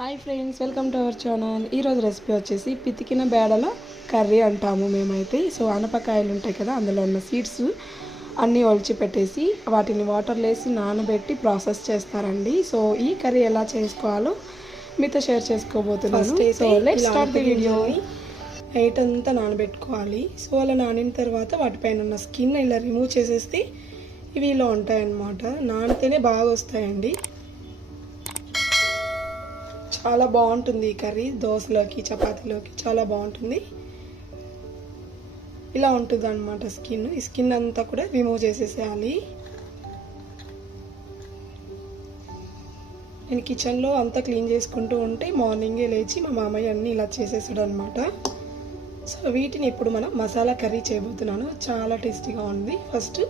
Hi friends welcome to our channel. ఈరోజు recipe వచ్చేసి పితికిన బేడల కర్రీ అంటాము మేమైతే. సో ఆనపకాయలు ఉంటాయి కదా అందులో ఉన్న సీడ్స్ అన్నీ ఒలిచి పెట్టేసి వాటిని వాటర్లో వేసి నానబెట్టి ప్రాసెస్ చేస్తారండి. సో ఈ కర్రీ ఎలా చేసుకోవాలో మీతో షేర్ చేసుకోబోతున్నాను. So let start the video night అంతా నానబెట్టుకోవాలి. సో అలా నానిన తర్వాత వాటిపైన ఉన్న స్కిన్ ఇలా రిమూవ్ చేసేస్తే ఇవి ఇలా ఉంటాయన్నమాట. నానితేనే బాగా వస్తాయండి. చాలా బాగుంటుంది ఈ కర్రీ. దోశలోకి చపాతీలోకి చాలా బాగుంటుంది. ఇలా ఉంటుంది అనమాట స్కిన్. ఈ స్కిన్ అంతా కూడా రిమూవ్ చేసేసేయాలి. నేను కిచెన్లో అంతా క్లీన్ చేసుకుంటూ ఉంటే మార్నింగే లేచి మా మామయ్య అన్నీ ఇలా చేసేసాడు అనమాట సో వీటిని ఇప్పుడు మనం మసాలా కర్రీ చేయబోతున్నాను. చాలా టేస్టీగా ఉంది. ఫస్ట్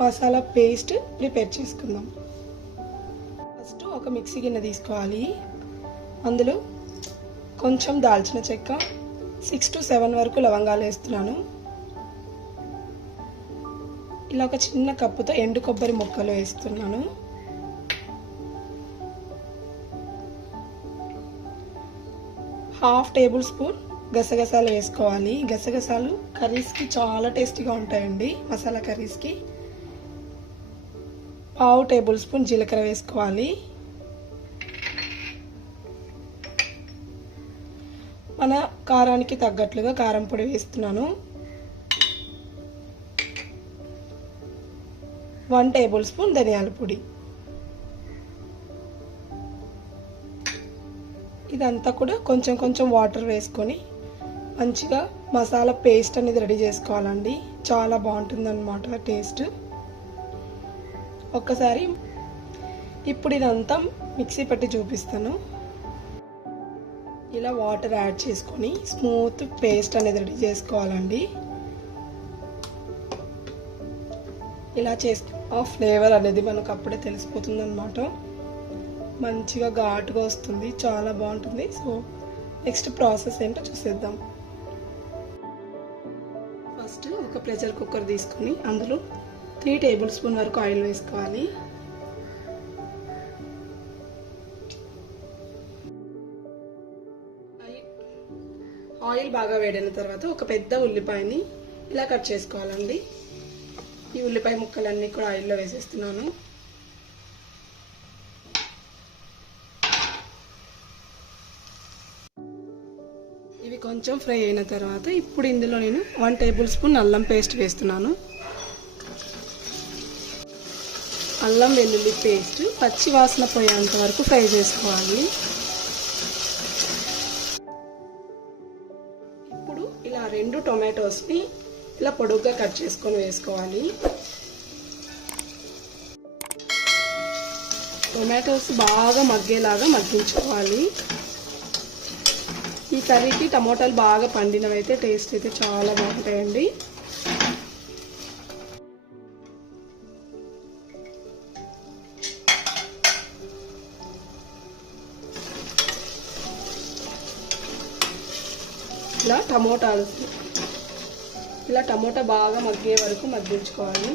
మసాలా పేస్ట్ ప్రిపేర్ చేసుకుందాం. ఫస్ట్ ఒక మిక్సీ గిన్నె తీసుకోవాలి. అందులో కొంచెం దాల్చిన చెక్క సిక్స్ టు సెవెన్ వరకు లవంగాలు వేస్తున్నాను. ఇలా ఒక చిన్న కప్పుతో ఎండు కొబ్బరి ముక్కలు వేస్తున్నాను. హాఫ్ టేబుల్ స్పూన్ గసగసాలు వేసుకోవాలి. గసగసాలు కర్రీస్కి చాలా టేస్టీగా ఉంటాయండి మసాలా కర్రీస్కి. పావు టేబుల్ స్పూన్ జీలకర్ర వేసుకోవాలి. మన కారానికి తగ్గట్లుగా కారం పొడి వేస్తున్నాను. వన్ టేబుల్ స్పూన్ ధనియాల పొడి. ఇదంతా కూడా కొంచెం కొంచెం వాటర్ వేసుకొని మంచిగా మసాలా పేస్ట్ అనేది రెడీ చేసుకోవాలండి. చాలా బాగుంటుంది అనమాట టేస్ట్. ఒక్కసారి ఇప్పుడు ఇదంతా మిక్సీ పెట్టి చూపిస్తాను. ఇలా వాటర్ యాడ్ చేసుకొని స్మూత్ పేస్ట్ అనేది రెడీ చేసుకోవాలండి. ఇలా చేస్తే ఆ ఫ్లేవర్ అనేది మనకు అప్పుడే తెలిసిపోతుంది అనమాట మంచిగా ఘాటుగా వస్తుంది చాలా బాగుంటుంది. సో నెక్స్ట్ ప్రాసెస్ ఏంటో చూసేద్దాం. ఫస్ట్ ఒక ప్రెషర్ కుక్కర్ తీసుకొని అందులో త్రీ టేబుల్ స్పూన్ వరకు ఆయిల్ వేసుకోవాలి. ఆయిల్ బాగా వేడిన తర్వాత ఒక పెద్ద ఉల్లిపాయని ఇలా కట్ చేసుకోవాలండి. ఈ ఉల్లిపాయ ముక్కలన్నీ కూడా ఆయిల్లో వేసేస్తున్నాను. ఇవి కొంచెం ఫ్రై అయిన తర్వాత ఇప్పుడు ఇందులో నేను వన్ టేబుల్ స్పూన్ అల్లం పేస్ట్ వేస్తున్నాను. అల్లం వెల్లుల్లి పేస్ట్ పచ్చి వాసన పోయేంత వరకు ఫ్రై చేసుకోవాలి. టొమాటోస్ని ఇలా పొడుగ్గా కట్ చేసుకొని వేసుకోవాలి. టొమాటోస్ బాగా మగ్గేలాగా మగ్గించుకోవాలి. ఈ కర్రీకి టమోటాలు బాగా పండినవైతే టేస్ట్ అయితే చాలా బాగుంటాయండి. ఇలా టమోటాలు ఇలా టమోటా బాగా మగ్గే వరకు మగ్గించుకోవాలి.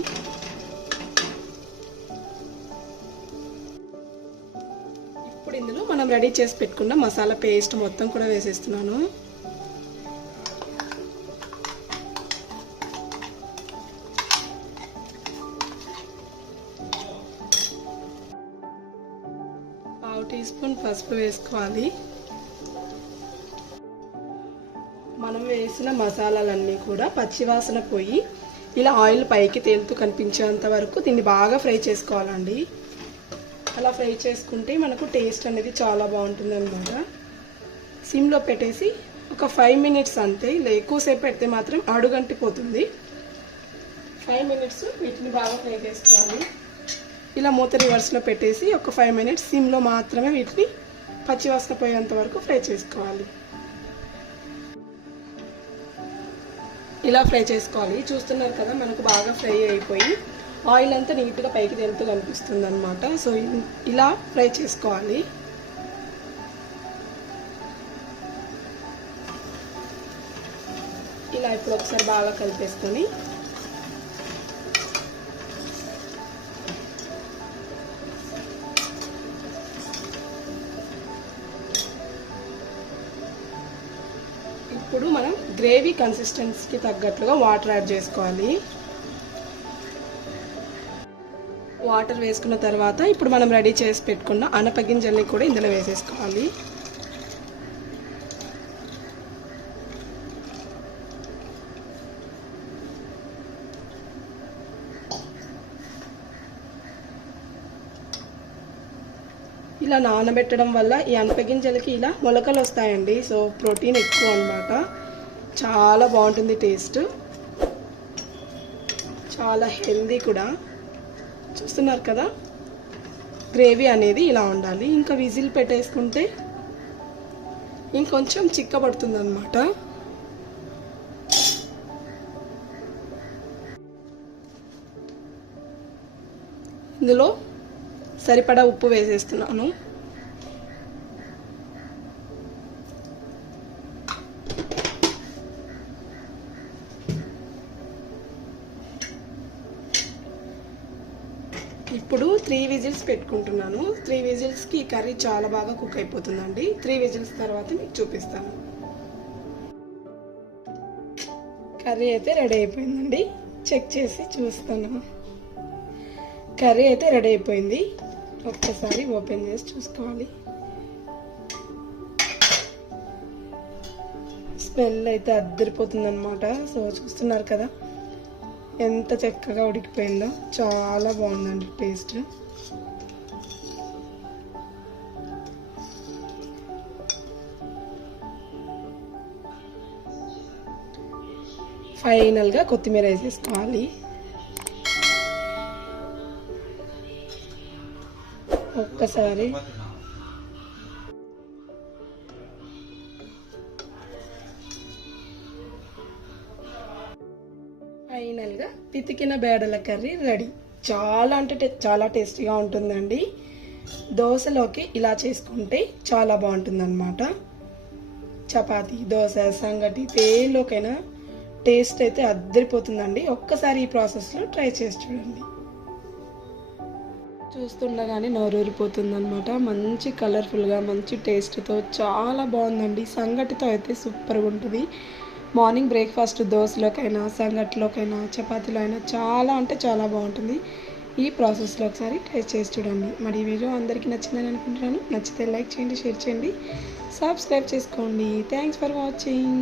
ఇప్పుడు ఇందులో మనం రెడీ చేసి పెట్టుకున్న మసాలా పేస్ట్ మొత్తం కూడా వేసేస్తున్నాను. పావు టీ స్పూన్ పసుపు వేసుకోవాలి. మనం వేసిన మసాలాలన్నీ కూడా పచ్చివాసన పోయి ఇలా ఆయిల్ పైకి తేలుతూ కనిపించేంత వరకు దీన్ని బాగా ఫ్రై చేసుకోవాలండి. అలా ఫ్రై చేసుకుంటే మనకు టేస్ట్ అనేది చాలా బాగుంటుంది అనమాట సిమ్లో పెట్టేసి ఒక ఫైవ్ మినిట్స్ అంతే ఇలా ఎక్కువసేపు పెడితే మాత్రం అడుగంటిపోతుంది. ఫైవ్ మినిట్స్ వీటిని బాగా ఫ్రై చేసుకోవాలి. ఇలా మూత రివర్స్లో పెట్టేసి ఒక ఫైవ్ మినిట్స్ సిమ్లో మాత్రమే వీటిని పచ్చివాసన పోయేంత వరకు ఫ్రై చేసుకోవాలి. ఇలా ఫ్రై చేసుకోవాలి. చూస్తున్నారు కదా మనకు బాగా ఫ్రై అయిపోయి ఆయిల్ అంతా నీట్గా పైకి తెలుతూ కనిపిస్తుంది అనమాట సో ఇలా ఫ్రై చేసుకోవాలి. ఇలా ఇప్పుడు ఒకసారి బాగా కలిపేసుకొని ఇప్పుడు మనం గ్రేవీ కన్సిస్టెన్సీకి తగ్గట్లుగా వాటర్ యాడ్ చేసుకోవాలి. వాటర్ వేసుకున్న తర్వాత ఇప్పుడు మనం రెడీ చేసి పెట్టుకున్న అనపగింజల్ని కూడా ఇందులో వేసేసుకోవాలి. ఇలా నానబెట్టడం వల్ల ఈ అనపగింజలకి ఇలా మొలకలు వస్తాయండి. సో ప్రోటీన్ ఎక్కువ అనమాట చాలా బాగుంటుంది టేస్ట్. చాలా హెల్దీ కూడా. చూస్తున్నారు కదా? గ్రేవీ అనేది ఇలా ఉండాలి. ఇంకా విజిల్ పెట్టేసుకుంటే ఇంకొంచెం చిక్కబడుతుంది అనమాట ఇందులో సరిపడా ఉప్పు వేసేస్తున్నాను. ఇప్పుడు త్రీ విజిల్స్ పెట్టుకుంటున్నాను. త్రీ విజిల్స్కి ఈ కర్రీ చాలా బాగా కుక్ అయిపోతుందండి. త్రీ విజిల్స్ తర్వాత మీకు చూపిస్తాను. కర్రీ అయితే రెడీ అయిపోయిందండి. చెక్ చేసి చూస్తాను. కర్రీ అయితే రెడీ అయిపోయింది. ఒక్కసారి ఓపెన్ చేసి చూసుకోవాలి. స్మెల్ అయితే అద్దరిపోతుంది అనమాట సో చూస్తున్నారు కదా ఎంత చక్కగా ఉడికిపోయిందో. చాలా బాగుందండి టేస్ట్. ఫైనల్గా కొత్తిమీర వేసేసుకోవాలి. ఒక్కసారి. ఫైనల్గా పితికిన బేడల కర్రీ రెడీ. చాలా అంటే చాలా టేస్టీగా ఉంటుందండి. దోశలోకి ఇలా చేసుకుంటే చాలా బాగుంటుందన్నమాట. చపాతి దోశ సంగటి దేనిలోకైనా టేస్ట్ అయితే అద్దరిపోతుందండి ఒక్కసారి ఈ ప్రాసెస్లో ట్రై చేసి చూడండి. చూస్తుండగానే నోరూరిపోతుంది అనమాట మంచి కలర్ఫుల్గా మంచి టేస్ట్తో చాలా బాగుందండి. సంగటితో అయితే సూపర్గా ఉంటుంది. మార్నింగ్ బ్రేక్ఫాస్ట్ దోశలోకైనా సంగటిలోకైనా చపాతీలో అయినా చాలా అంటే చాలా బాగుంటుంది. ఈ ప్రాసెస్లో ఒకసారి టేస్ట్ చేసి చూడండి. మరి ఈ వీడియో అందరికీ నచ్చిందని అనుకుంటున్నాను. నచ్చితే లైక్ చేయండి షేర్ చేయండి. సబ్స్క్రైబ్ చేసుకోండి. Thanks for watching